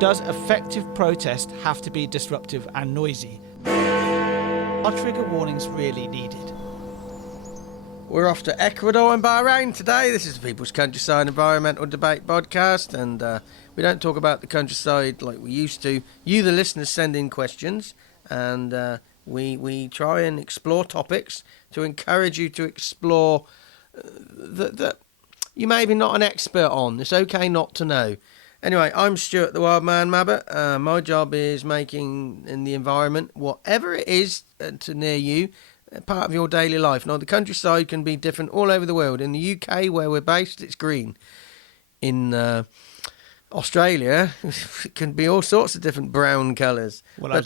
Does effective protest have to be disruptive and noisy? Are trigger warnings really needed? We're off to Ecuador and Bahrain today. This is the People's Countryside Environmental Debate podcast, and we don't talk about the countryside like we used to. You, the listeners, send in questions, and we try and explore topics to encourage you to explore that you may be not an expert on. It's okay not to know. Anyway, I'm Stuart the Wild Man Mabbott. My job is making in the environment, whatever it is to near you, part of your daily life. Now, the countryside can be different all over the world. In the UK, where we're based, it's green. In Australia, it can be all sorts of different brown colours. Well,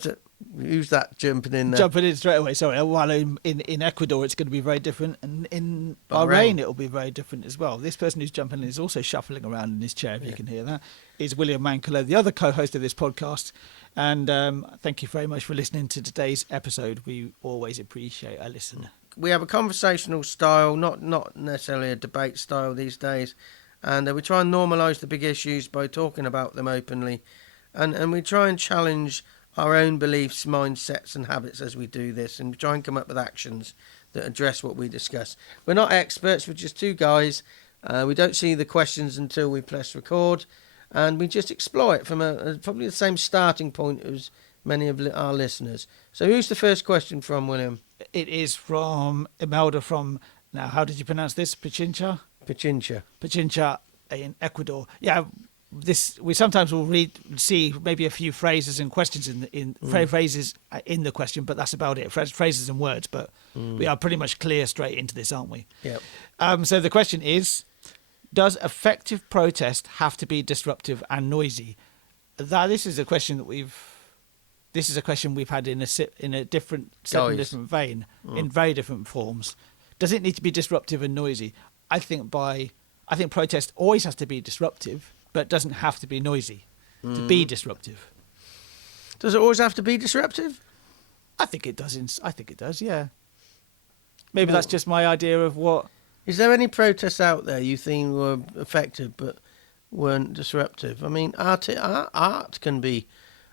who's that jumping in there? Jumping in straight away. Sorry. While in Ecuador, it's going to be very different, and in Bahrain, it'll be very different as well. This person who's jumping in is also shuffling around in his chair. If you can hear that, is William Mankala, the other co-host of this podcast. And thank you very much for listening to today's episode. We always appreciate our listener. We have a conversational style, not necessarily a debate style these days, and we try and normalise the big issues by talking about them openly, and we try and challenge our own beliefs, mindsets and habits as we do this, and try and come up with actions that address what we discuss. We're not experts, we're just two guys. We don't see the questions until we press record, and we just explore it from probably the same starting point as many of our listeners. So who's the first question from, William? It is from Imelda from, now how did you pronounce this? Pichincha in Ecuador. Yeah. We sometimes will see maybe a few phrases and questions phrases in the question, but that's about it. Phrases and words, but we are pretty much clear straight into this, aren't we? Yep. So the question is: does effective protest have to be disruptive and noisy? This is a question we've had in a different vein, in very different forms. Does it need to be disruptive and noisy? I think protest always has to be disruptive, but doesn't have to be noisy to be disruptive. Does it always have to be disruptive? I think it does. I think it does, yeah. Maybe that's just my idea of what... Is there any protests out there you think were effective but weren't disruptive? I mean, art can be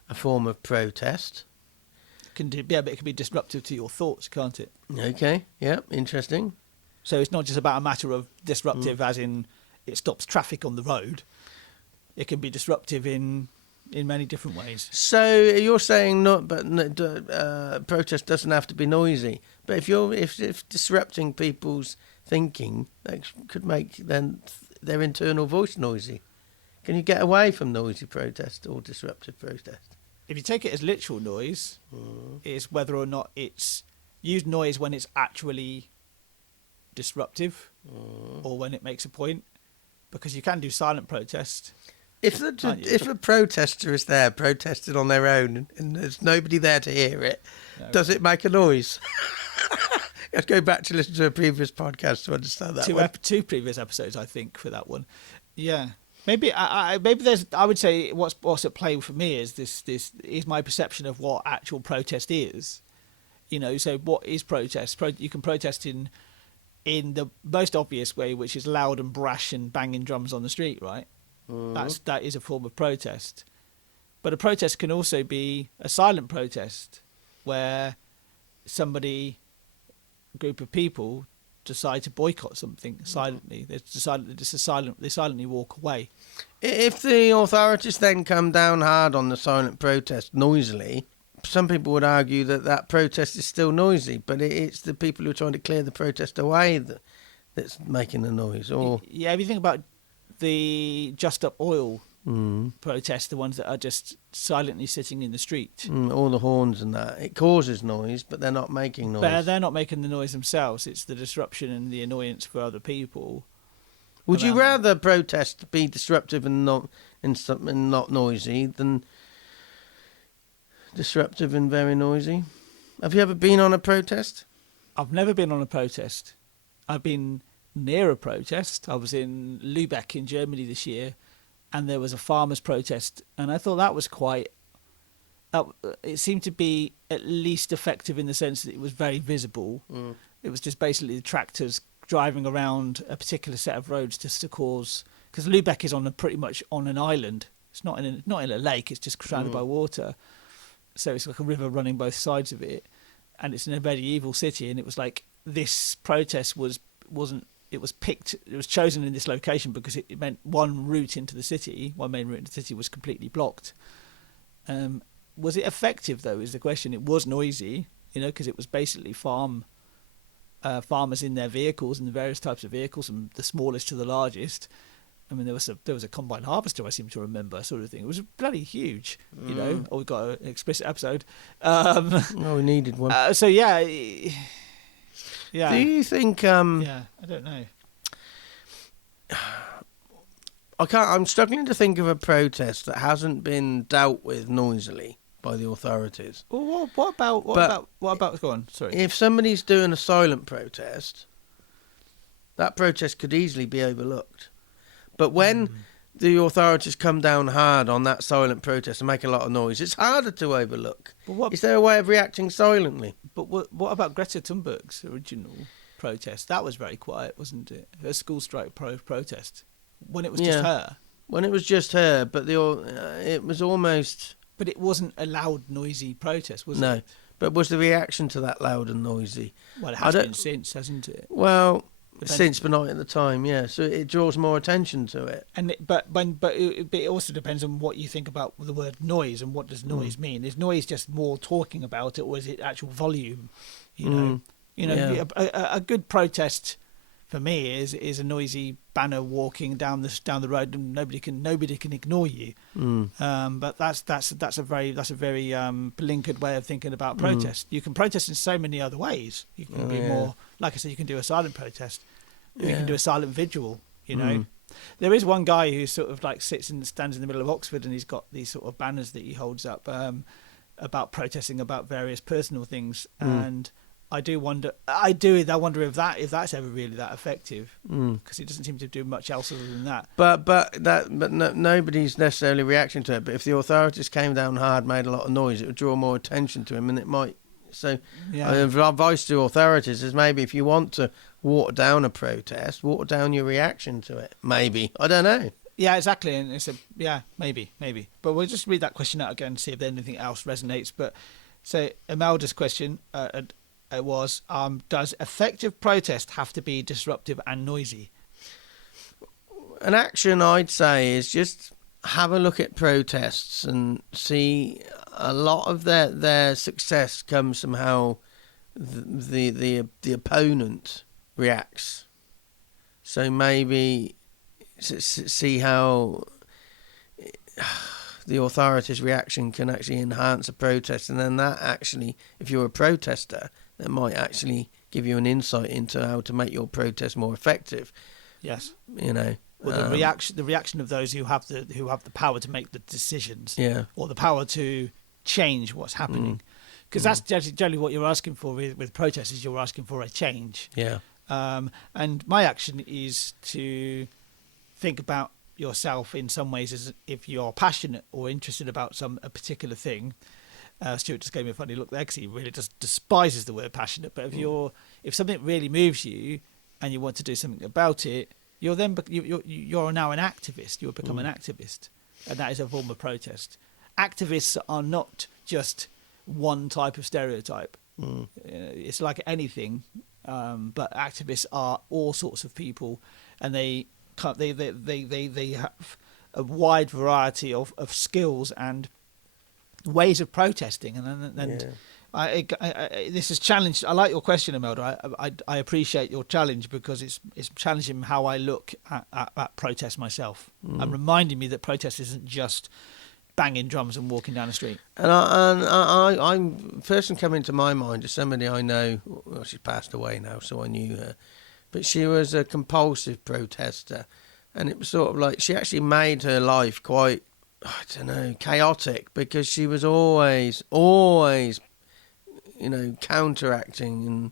a form of protest. But it can be disruptive to your thoughts, can't it? Okay, yeah, interesting. So it's not just about a matter of disruptive as in it stops traffic on the road. It can be disruptive in many different ways. So you're saying protest doesn't have to be noisy, but if disrupting people's thinking, that could make then their internal voice noisy. Can you get away from noisy protest or disruptive protest? If you take it as literal noise, it's whether or not it's used noise when it's actually disruptive or when it makes a point, because you can do silent protest. If a protester is there protesting on their own and there's nobody there to hear it, does it make a noise? Let's go back to listen to a previous podcast to understand that. Two previous episodes, I think, for that one. Yeah, maybe there's. I would say what's at play for me is this is my perception of what actual protest is. So what is protest? You can protest in the most obvious way, which is loud and brash and banging drums on the street, right? That is a form of protest. But a protest can also be a silent protest, where a group of people decide to boycott something silently. They silently walk away. If the authorities then come down hard on the silent protest noisily, some people would argue that protest is still noisy, but it's the people who are trying to clear the protest away that's making the noise. Or if you think about the Just Up Oil protests, the ones that are just silently sitting in the street. All the horns and that. It causes noise, but they're not making noise. But they're not making the noise themselves. It's the disruption and the annoyance for other people. Would you rather protest be disruptive and not noisy than disruptive and very noisy? Have you ever been on a protest? I've never been on a protest. I've been near a protest. I was in Lübeck in Germany this year, and there was a farmers' protest, and I thought that was it seemed to be at least effective in the sense that it was very visible. It was just basically the tractors driving around a particular set of roads just to cause, because Lübeck is pretty much on an island, It's not in a lake. It's just surrounded by water. So it's like a river running both sides of it, and it's in a medieval city. And it was like this protest wasn't. It was picked. It was chosen in this location because it meant one route into the city, one main route into the city, was completely blocked. Was it effective though? Is the question. It was noisy, because it was basically farmers in their vehicles and the various types of vehicles, from the smallest to the largest. I mean, there was a combine harvester, I seem to remember, sort of thing. It was bloody huge, Oh, we've got an explicit episode. We needed one. So yeah. Do you think? Yeah, I don't know. I'm struggling to think of a protest that hasn't been dealt with noisily by the authorities. Well, what about? Go on. Sorry. If somebody's doing a silent protest, that protest could easily be overlooked. But when the authorities come down hard on that silent protest and make a lot of noise, it's harder to overlook. Is there a way of reacting silently? But what about Greta Thunberg's original protest? That was very quiet, wasn't it? Her school strike protest, when it was just her. When it was just her, but it was almost... But it wasn't a loud, noisy protest, was it? No, but was the reaction to that loud and noisy? Well, it has been since, hasn't it? Well... Since, but not at the time, yeah. So it draws more attention to it. But it also depends on what you think about the word noise and what does noise mean. Is noise just more talking about it, or is it actual volume? A good protest for me is a noisy banner walking down the road, and nobody can ignore you. But that's a very blinkered way of thinking about protest. You can protest in so many other ways. You can be more, like I said, you can do a silent protest. You can do a silent vigil. There is one guy who sort of like stands in the middle of Oxford, and he's got these sort of banners that he holds up about protesting about various personal things. And I wonder if that's ever really that effective, because he doesn't seem to do much else other than that. But nobody's necessarily reacting to it. But if the authorities came down hard, made a lot of noise, it would draw more attention to him, and it might. So, advice to authorities is maybe if you want to water down a protest, water down your reaction to it. Maybe, I don't know. Yeah, exactly, and it's maybe. But we'll just read that question out again and see if anything else resonates. But so Imelda's question. Was does effective protest have to be disruptive and noisy? An action, I'd say, is just have a look at protests and see a lot of their success comes from how the opponent reacts. So maybe see how the authorities' reaction can actually enhance a protest, and then that actually, if you're a protester, that might actually give you an insight into how to make your protest more effective. Yes. Well, the reaction of those who have the power to make the decisions, or the power to change what's happening, because that's generally what you're asking for with protests. Is you're asking for a change. Yeah. And my action is to think about yourself in some ways as if you're passionate or interested about a particular thing. Stuart just gave me a funny look there because he really just despises the word passionate. But if something really moves you and you want to do something about it, you're now an activist. You become an activist, and that is a form of protest. Activists are not just one type of stereotype. It's like anything, but activists are all sorts of people, and they have a wide variety of skills and ways of protesting, and this is challenged. I like your question, Imelda. I appreciate your challenge because it's challenging how I look at protest myself, and reminding me that protest isn't just banging drums and walking down the street. And I'm person coming to my mind is somebody I know. Well, she's passed away now, so I knew her, but she was a compulsive protester, and it was sort of like she actually made her life quite, I don't know, chaotic, because she was always, counteracting,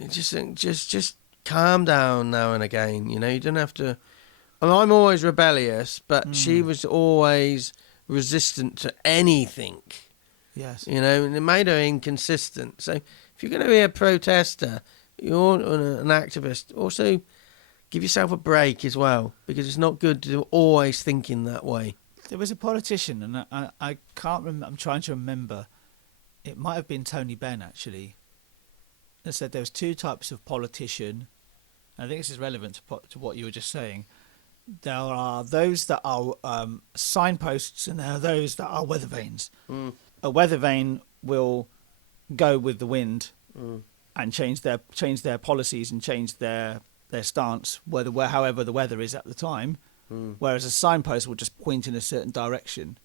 and just calm down now and again. You don't have to. And I'm always rebellious, but she was always resistant to anything. Yes. And it made her inconsistent. So if you're going to be a protester, you're an activist, also give yourself a break as well, because it's not good to always think in that way. There was a politician, and I can't remember. I'm trying to remember. It might have been Tony Benn, actually, that said there was two types of politician. And I think this is relevant to what you were just saying. There are those that are signposts, and there are those that are weather vanes. A weather vane will go with the wind and change their policies and change their stance, however the weather is at the time. Whereas a signpost will just point in a certain direction.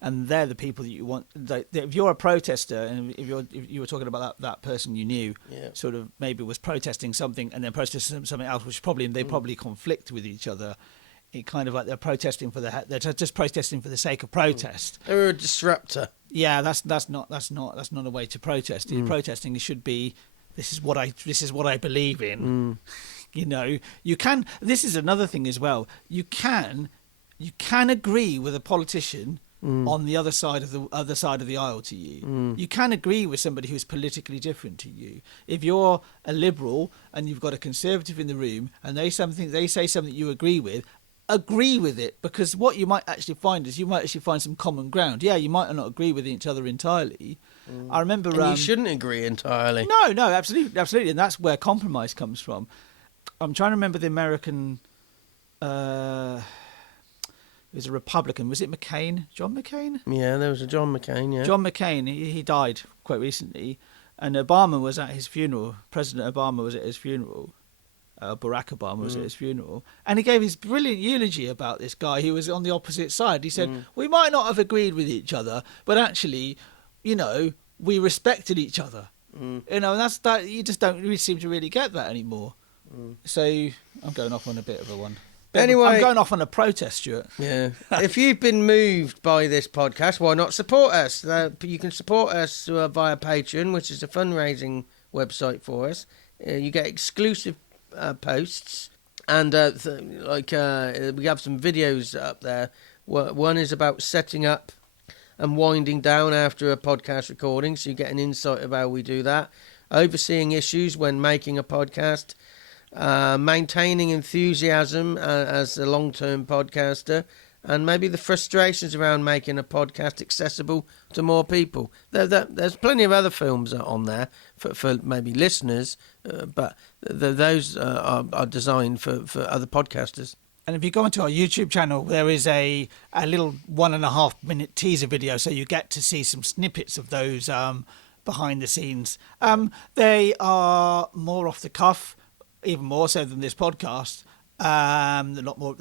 And they're the people that you want. If you're a protester, and if you were talking about that person you knew, sort of maybe was protesting something and then protesting something else, which they probably conflict with each other. It kind of like they're protesting they're just protesting for the sake of protest. They're a disruptor. Yeah, that's not a way to protest. Protesting should be, this is what I believe in. You know, you can. This is another thing as well. You can agree with a politician on the other side of the aisle to you. You can agree with somebody who's politically different to you. If you're a liberal and you've got a conservative in the room and they say something you agree with it, because what you might actually find is you might actually find some common ground. Yeah, you might not agree with each other entirely. I remember. And you shouldn't agree entirely. No, absolutely, and that's where compromise comes from. I'm trying to remember the American. He was a Republican. Was it McCain? John McCain? Yeah, there was a John McCain, yeah. John McCain, he died quite recently, and Obama was at his funeral. President Obama was at his funeral. Barack Obama was at his funeral. And he gave his brilliant eulogy about this guy who was on the opposite side. He said, we might not have agreed with each other, but actually, you know, we respected each other. You know, and that's that. You just don't really seem to really get that anymore. So I'm going off on a bit of a one. Anyway, I'm going off on a protest, Stuart. Yeah. If you've been moved by this podcast, why not support us? You can support us via Patreon, which is a fundraising website for us. You get exclusive posts, and we have some videos up there. One is about setting up and winding down after a podcast recording, so you get an insight of how we do that. Overseeing issues when making a podcast. Maintaining enthusiasm as a long-term podcaster, and maybe the frustrations around making a podcast accessible to more people. There's plenty of other films on there for maybe listeners, but those are designed for other podcasters. And if you go onto our YouTube channel, there is a little 1.5 minute teaser video, so you get to see some snippets of those behind the scenes. They are more off the cuff, even more so than this podcast. They're a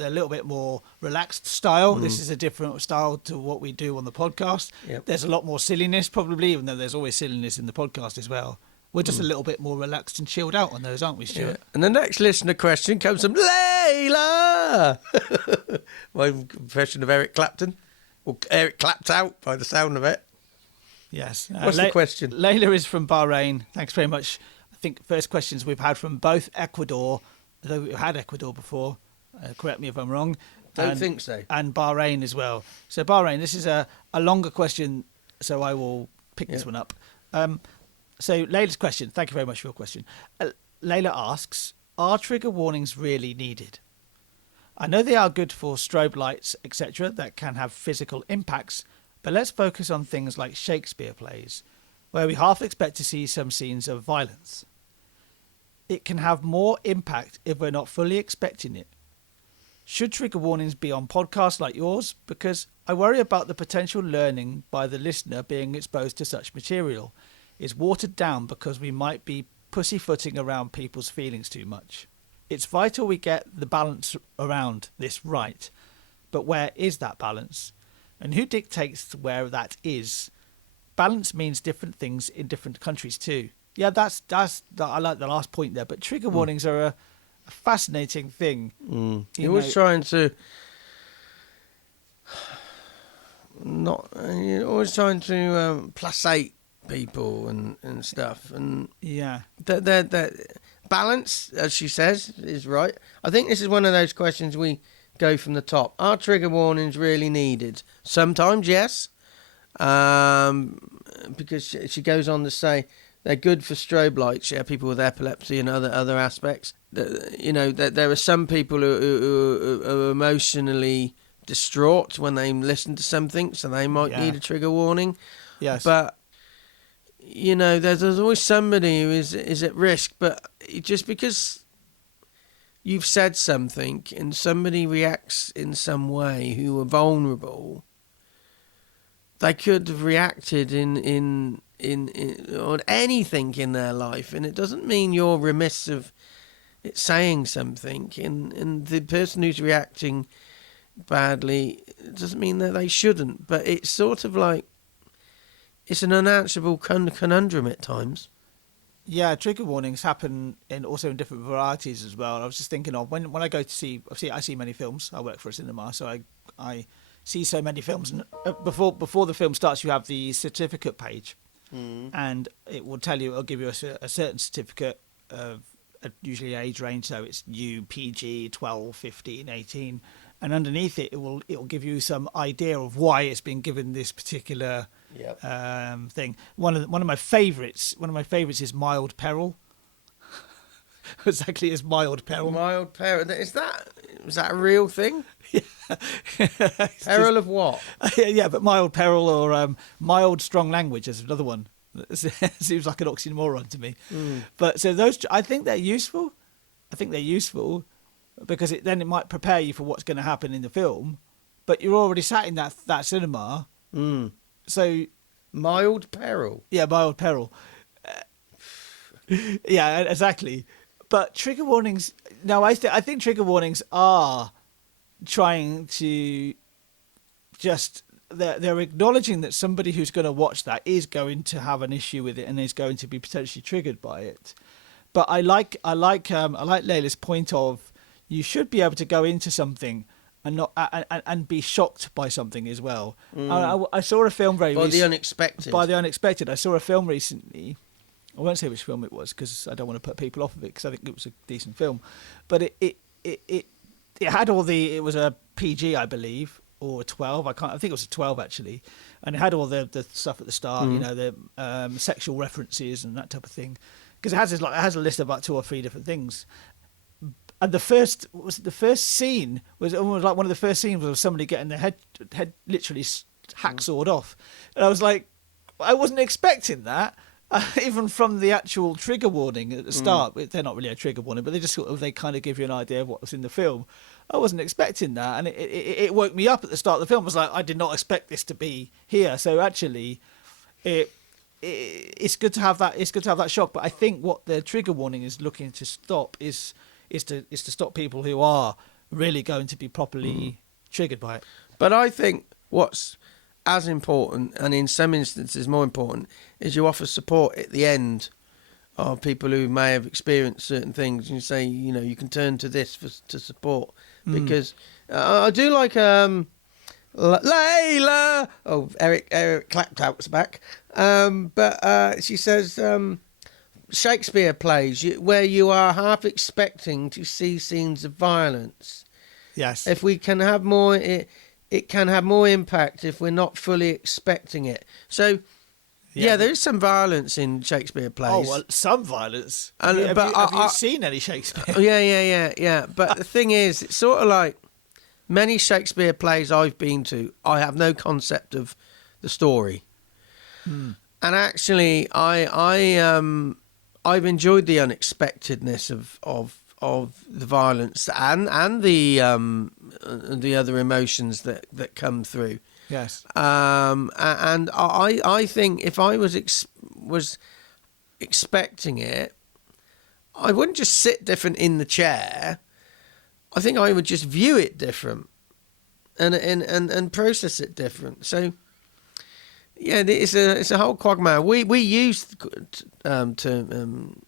little bit more relaxed style. This is a different style to what we do on the podcast. Yep. There's a lot more silliness probably, even though there's always silliness in the podcast as well. We're just a little bit more relaxed and chilled out on those, aren't we, Stuart? Yeah. And the next listener question comes from Layla. My impression of Eric Clapton. Or Eric clapped out by the sound of it. Yes. What's the question? Layla is from Bahrain. Thanks very much. I think first questions we've had from both Ecuador, although we've had Ecuador before, correct me if I'm wrong. Don't think so. And Bahrain as well. So Bahrain, this is a longer question, so I will pick this one up. So Layla's question, thank you very much for your question. Layla asks, are trigger warnings really needed? I know they are good for strobe lights, etc., that can have physical impacts, but let's focus on things like Shakespeare plays, where we half expect to see some scenes of violence. It can have more impact if we're not fully expecting it. Should trigger warnings be on podcasts like yours? Because I worry about the potential learning by the listener being exposed to such material is watered down because we might be pussyfooting around people's feelings too much. It's vital we get the balance around this right, but where is that balance? And who dictates where that is? Balance means different things in different countries too. Yeah, I like the last point there, but trigger warnings are a fascinating thing. You're always trying to placate people and stuff, and that balance, as she says, is right. I think this is one of those questions we go from the top. Are trigger warnings really needed? Sometimes, yes, because she goes on to say they're good for strobe lights, people with epilepsy and other aspects. There are some people who are emotionally distraught when they listen to something, so they might Yeah. need a trigger warning. Yes. But you know, there's always somebody who is at risk. But just because you've said something and somebody reacts in some way who are vulnerable, they could have reacted in on anything in their life, and it doesn't mean you're remiss of saying something. And the person who's reacting badly, it doesn't mean that they shouldn't. But it's sort of like it's an unanswerable conundrum at times. Yeah, trigger warnings happen also in different varieties as well. I was just thinking of when I go to I see many films. I work for a cinema, so I see so many films. And before the film starts, you have the certificate page, and it will tell you, it'll give you a certain certificate of usually age range. So it's PG 12, 15, 18, and underneath it, it'll give you some idea of why it's been given this particular thing. One of my favourites is mild peril. Exactly, as mild peril. Mild peril. Is that a real thing? Yeah. Peril of what? Yeah, but mild peril or mild strong language is another one. Seems like an oxymoron to me. But so those, I think they're useful. Because then it might prepare you for what's going to happen in the film. But you're already sat in that cinema. So Mild peril. yeah, mild peril. Yeah, exactly. But trigger warnings. No, I think trigger warnings are trying to just they're acknowledging that somebody who's going to watch that is going to have an issue with it and is going to be potentially triggered by it. But I like Layla's point of you should be able to go into something and not and be shocked by something as well. I saw a film By the unexpected. By the unexpected. I saw a film recently. I won't say which film it was because I don't want to put people off of it because I think it was a decent film. But it had all the, it was a PG, I believe, or a 12. I think it was a 12 actually, and it had all the stuff at the start, you know, the sexual references and that type of thing, because it has a list of about 2 or 3 different things. And the first scene was almost like one of the first scenes was somebody getting their head literally hacksawed off, and I was like, I wasn't expecting that. Even from the actual trigger warning at the start, they're not really a trigger warning, but they kind of give you an idea of what was in the film. I wasn't expecting that, and it woke me up at the start of the film. I was like, I did not expect this to be here. So actually, it's good to have that. It's good to have that shock. But I think what the trigger warning is looking to stop is to stop people who are really going to be properly triggered by it. But I think what's as important, and in some instances more important, is you offer support at the end of people who may have experienced certain things. You say, you know, you can turn to this to support, because I do like Layla. Oh, Eric Claptout's back. But she says Shakespeare plays where you are half expecting to see scenes of violence. Yes. If we can have more. It can have more impact if we're not fully expecting it. So, yeah, there is some violence in Shakespeare plays. Oh, well, some violence. And, have you seen any Shakespeare? Yeah. But the thing is, it's sort of like many Shakespeare plays I've been to, I have no concept of the story. And actually, I've enjoyed the unexpectedness of the violence and the other emotions that come through. Yes. And I think if I was expecting it, I wouldn't just sit different in the chair. I think I would just view it different and process it different. So yeah, it's a whole quagmire. We use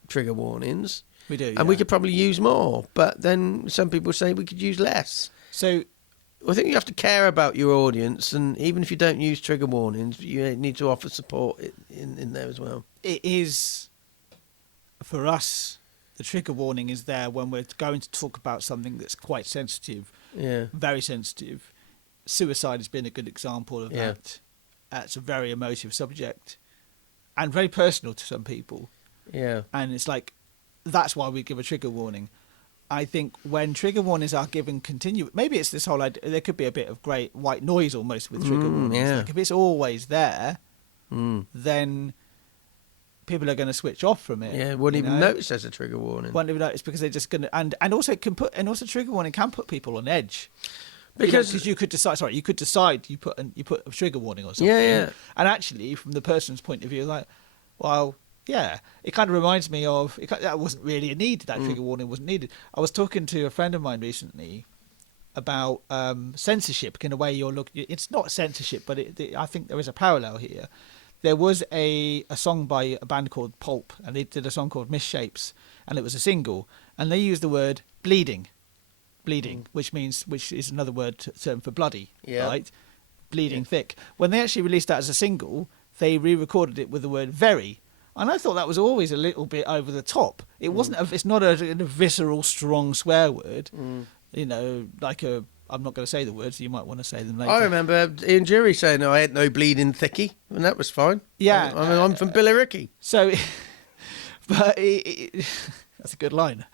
trigger warnings. We do, and we could probably use more, but then some people say we could use less. So I think you have to care about your audience, and even if you don't use trigger warnings, you need to offer support in there as well. it is, for us, the trigger warning is there when we're going to talk about something that's quite sensitive, very sensitive. Suicide has been a good example of that. It's a very emotive subject and very personal to some people. Yeah. And it's like, that's why we give a trigger warning. I think when trigger warnings are given maybe it's this whole idea, there could be a bit of great white noise almost with trigger warnings. Yeah. Like if it's always there, then people are going to switch off from it. Yeah, wouldn't even notice there's a trigger warning. Won't even notice because they're just going to, and also it can put, and also trigger warning can put people on edge. Because you could decide. Sorry, you could decide you put a trigger warning or something. Yeah. And actually, from the person's point of view, like, well, yeah, it kind of reminds me of that wasn't really a need. That trigger warning wasn't needed. I was talking to a friend of mine recently about censorship. In a way, it's not censorship, but I think there is a parallel here. There was a song by a band called Pulp, and they did a song called Misshapes, and it was a single, and they used the word bleeding, which is another term for bloody, right? Bleeding thick. When they actually released that as a single, they re-recorded it with the word very, and I thought that was always a little bit over the top. It wasn't. It's not a visceral, strong swear word. You know, like I'm not going to say the words. You might want to say them later. I remember Ian Jury saying, "I ain't no bleeding thickie," and that was fine. Yeah, I'm from Billericay. So, but that's a good line.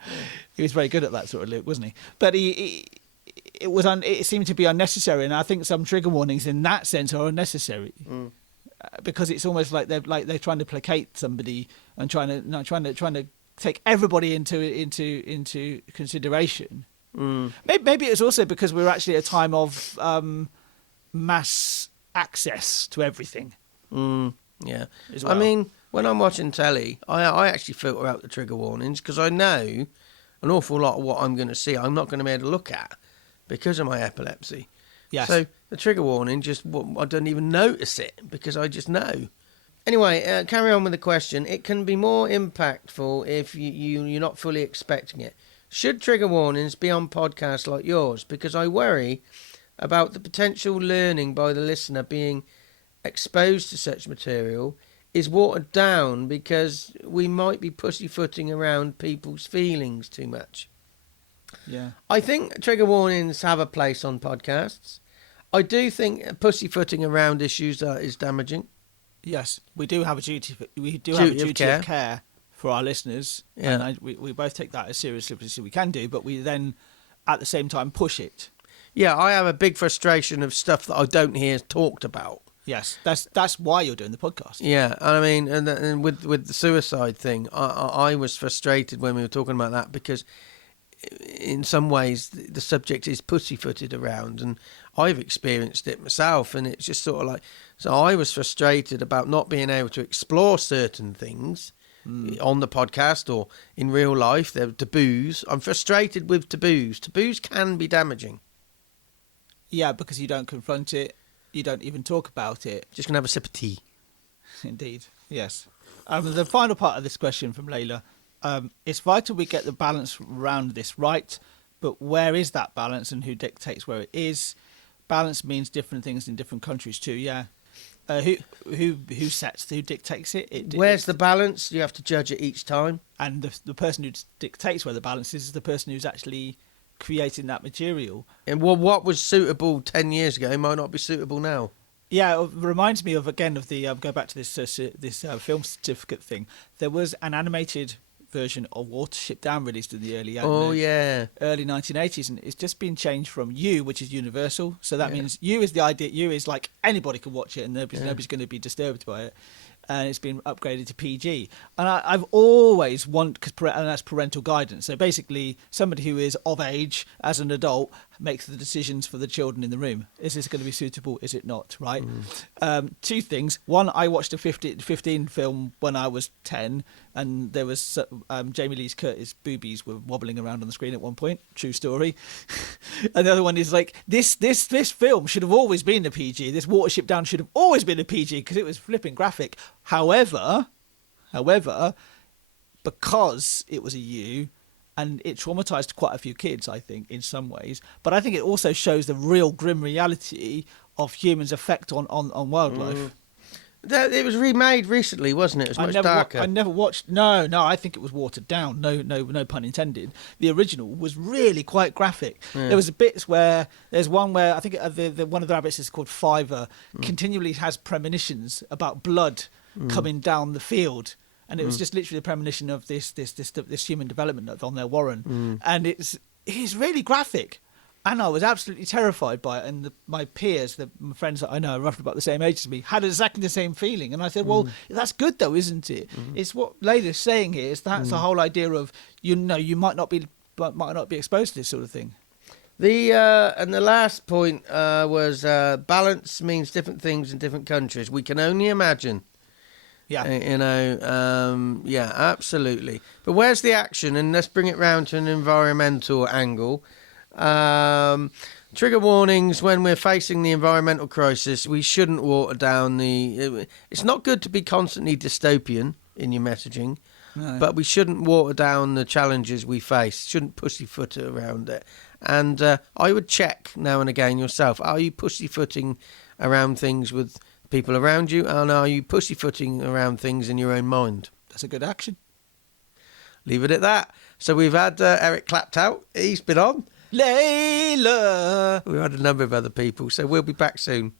He was very good at that sort of look, wasn't he? But it seemed to be unnecessary, and I think some trigger warnings in that sense are unnecessary because it's almost like they're trying to placate somebody and trying to take everybody into consideration. Maybe it's also because we're actually at a time of mass access to everything. Yeah, well. I mean, when I'm watching telly, I actually filter out the trigger warnings because I know an awful lot of what I'm going to see I'm not going to be able to look at because of my epilepsy. Yes. So the trigger warning, I don't even notice it because I just know. Anyway, carry on with the question. It can be more impactful if you're not fully expecting it. Should trigger warnings be on podcasts like yours? Because I worry about the potential learning by the listener being exposed to such material is watered down because we might be pussyfooting around people's feelings too much. Yeah. I think trigger warnings have a place on podcasts. I do think pussyfooting around issues is damaging. Yes, we do have a duty. We do Duty have a of duty care. of care for our listeners, Yeah. and we both take that as seriously as we can do. But we then, at the same time, push it. Yeah, I have a big frustration of stuff that I don't hear talked about. Yes, that's why you're doing the podcast. Yeah, I mean, and with the suicide thing, I was frustrated when we were talking about that because in some ways the subject is pussyfooted around, and I've experienced it myself, and it's just sort of like, so I was frustrated about not being able to explore certain things on the podcast or in real life. There are taboos. I'm frustrated with taboos. Taboos can be damaging. Yeah, because you don't confront it, you don't even talk about it. Just gonna have a sip of tea. Indeed, yes. The final part of this question from Layla. It's vital we get the balance around this right, but where is that balance and who dictates where it is? Balance means different things in different countries too. Yeah, who dictates it? Where's the balance? You have to judge it each time. And the person who dictates where the balance is the person who's actually creating that material. And what was suitable 10 years ago might not be suitable now. Yeah, it reminds me of the go back to this film certificate thing. There was an animated version of Watership Down released in the early 1980s, and it's just been changed from U, which is universal. So that means U is the idea. U is like anybody can watch it, and nobody's going to be disturbed by it. And it's been upgraded to PG. And I've always and that's parental guidance. So basically, somebody who is of age as an adult makes the decisions for the children in the room. Is this going to be suitable? Is it not? Right? Two things. One, I watched a 15 film when I was 10, and there was Jamie Lee Curtis' boobies were wobbling around on the screen at one point. True story. And the other one is like, this film should have always been a PG. This Watership Down should have always been a PG because it was flipping graphic. However, because it was a U, and it traumatized quite a few kids, I think, in some ways. But I think it also shows the real grim reality of humans' effect on wildlife. It was remade recently, wasn't it? It was much darker. I never watched. No, I think it was watered down. No pun intended. The original was really quite graphic. Yeah. There was bits where there's one where I think one of the rabbits is called Fiver. Continually has premonitions about blood coming down the field. and it was just literally a premonition of this human development on their Warren, and it's really graphic. And I was absolutely terrified by it. And my peers, my friends that I know are roughly about the same age as me, had exactly the same feeling. And I said, well, that's good though, isn't it? It's what Layla's saying here. Is that's the whole idea of, you might not be exposed to this sort of thing. And the last point was balance means different things in different countries. We can only imagine. Yeah. Yeah, absolutely. But where's the action? And let's bring it round to an environmental angle. Trigger warnings when we're facing the environmental crisis. We shouldn't water down it's not good to be constantly dystopian in your messaging, but we shouldn't water down the challenges we face. Shouldn't pussyfoot around it. And I would check now and again yourself. Are you pussyfooting around things with people around you? And are you pussyfooting around things in your own mind? That's a good action. Leave it at that. So we've had Eric clapped out. He's been on. Layla. We've had a number of other people, so we'll be back soon.